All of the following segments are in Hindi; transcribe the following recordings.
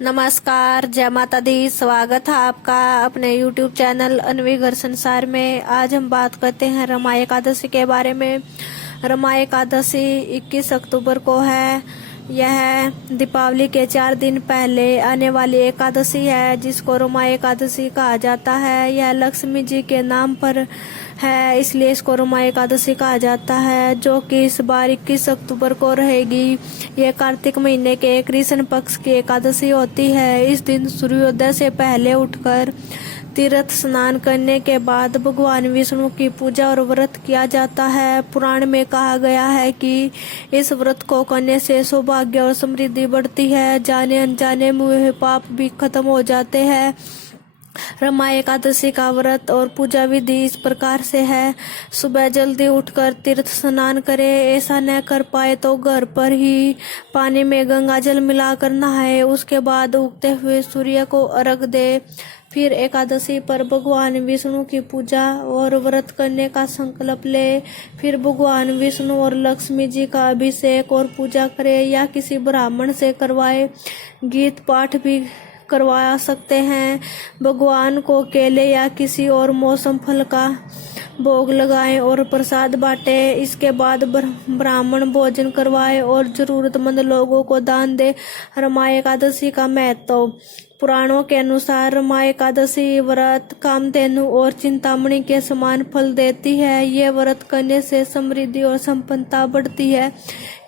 नमस्कार, जय माता दी। स्वागत है आपका अपने YouTube चैनल अनवी घर संसार में। आज हम बात करते हैं रमा एकादशी के बारे में। रमा एकादशी 21 अक्टूबर को है। यह दीपावली के 4 दिन पहले आने वाली एकादशी है, जिसको रमा एकादशी कहा जाता है। यह लक्ष्मी जी के नाम पर है, इसलिए इसको रमा एकादशी कहा जाता है, जो कि इस बार 21 अक्टूबर को रहेगी। यह कार्तिक महीने के कृष्ण पक्ष की एकादशी होती है। इस दिन सूर्योदय से पहले उठकर तीर्थ स्नान करने के बाद भगवान विष्णु की पूजा और व्रत किया जाता है। पुराण में कहा गया है कि इस व्रत को करने से सौभाग्य और समृद्धि बढ़ती है, जाने अनजाने में हुए पाप भी खत्म हो जाते हैं। रमा एकादशी का व्रत और पूजा विधि इस प्रकार से है। सुबह जल्दी उठकर तीर्थ स्नान करें। ऐसा न कर पाए तो घर पर ही पानी में गंगा जल मिलाकर नहाए। उसके बाद उगते हुए सूर्य को अर्घ दे। फिर एकादशी पर भगवान विष्णु की पूजा और व्रत करने का संकल्प ले। फिर भगवान विष्णु और लक्ष्मी जी का अभिषेक और पूजा करे या किसी ब्राह्मण से करवाए। गीत पाठ भी करवा सकते हैं। भगवान को केले या किसी और मौसम फल का भोग लगाएं और प्रसाद बांटे। इसके बाद ब्राह्मण भोजन करवाए और जरूरतमंद लोगों को दान दे। रमा एकादशी का महत्व। पुराणों के अनुसार रमा एकादशी व्रत कामधेनु और चिंतामणि के समान फल देती है। ये व्रत करने से समृद्धि और संपन्नता बढ़ती है।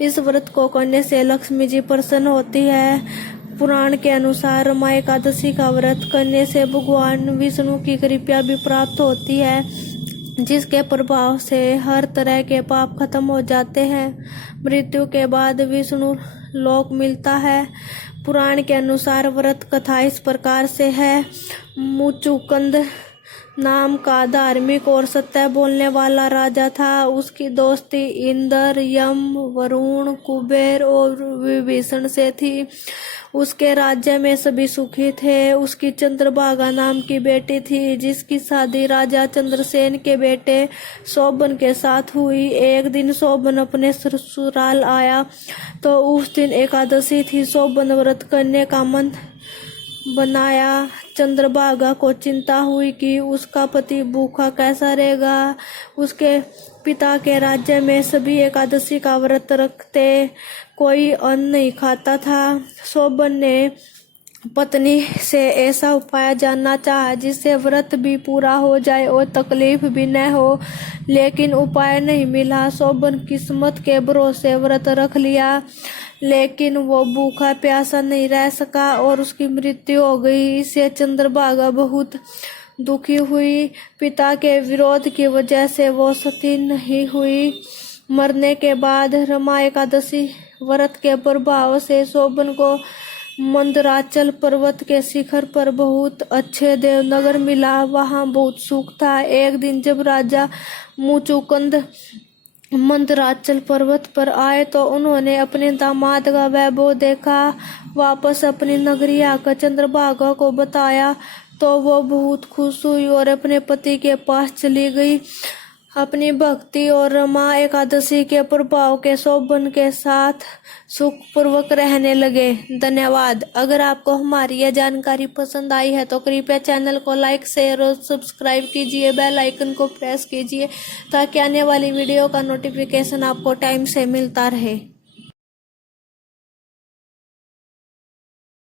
इस व्रत को करने से लक्ष्मी जी प्रसन्न होती है। पुराण के अनुसार रमा एकादशी का व्रत करने से भगवान विष्णु की कृपा भी प्राप्त होती है, जिसके प्रभाव से हर तरह के पाप खत्म हो जाते हैं। मृत्यु के बाद विष्णु लोक मिलता है। पुराण के अनुसार व्रत कथा इस प्रकार से है। मुचुकुंद नाम का धार्मिक और सत्य बोलने वाला राजा था। उसकी दोस्ती इंद्र, यम, वरुण, कुबेर और विभीषण से थी। उसके राज्य में सभी सुखी थे। उसकी चंद्रभागा नाम की बेटी थी, जिसकी शादी राजा चंद्रसेन के बेटे शोभन के साथ हुई। एक दिन शोभन अपने ससुराल आया तो उस दिन एकादशी थी। शोभन व्रत करने का मन बनाया। चंद्रभागा को चिंता हुई कि उसका पति भूखा कैसा रहेगा। उसके पिता के राज्य में सभी एकादशी का व्रत रखते, कोई अन्न नहीं खाता था। शोभन ने पत्नी से ऐसा उपाय जानना चाहा जिससे व्रत भी पूरा हो जाए और तकलीफ भी न हो, लेकिन उपाय नहीं मिला। शोभन किस्मत के भरोसे व्रत रख लिया, लेकिन वो भूखा प्यासा नहीं रह सका और उसकी मृत्यु हो गई। इससे चंद्रभागा बहुत दुखी हुई। पिता के विरोध की वजह से वो सती नहीं हुई। मरने के बाद रमा एकादशी व्रत के प्रभाव से शोभन को मंदराचल पर्वत के शिखर पर बहुत अच्छे देवनगर मिला। वहाँ बहुत सुख था। एक दिन जब राजा मुचुकुंद मंदराचल पर्वत पर आए तो उन्होंने अपने दामाद का वैभव देखा। वापस अपनी नगरी आकर चंद्रभागा को बताया तो वो बहुत खुश हुई और अपने पति के पास चली गई। अपनी भक्ति और रमा एकादशी के प्रभाव के शोभन के साथ सुखपूर्वक रहने लगे। धन्यवाद। अगर आपको हमारी यह जानकारी पसंद आई है तो कृपया चैनल को लाइक, शेयर और सब्सक्राइब कीजिए। बेल आइकन को प्रेस कीजिए ताकि आने वाली वीडियो का नोटिफिकेशन आपको टाइम से मिलता रहे।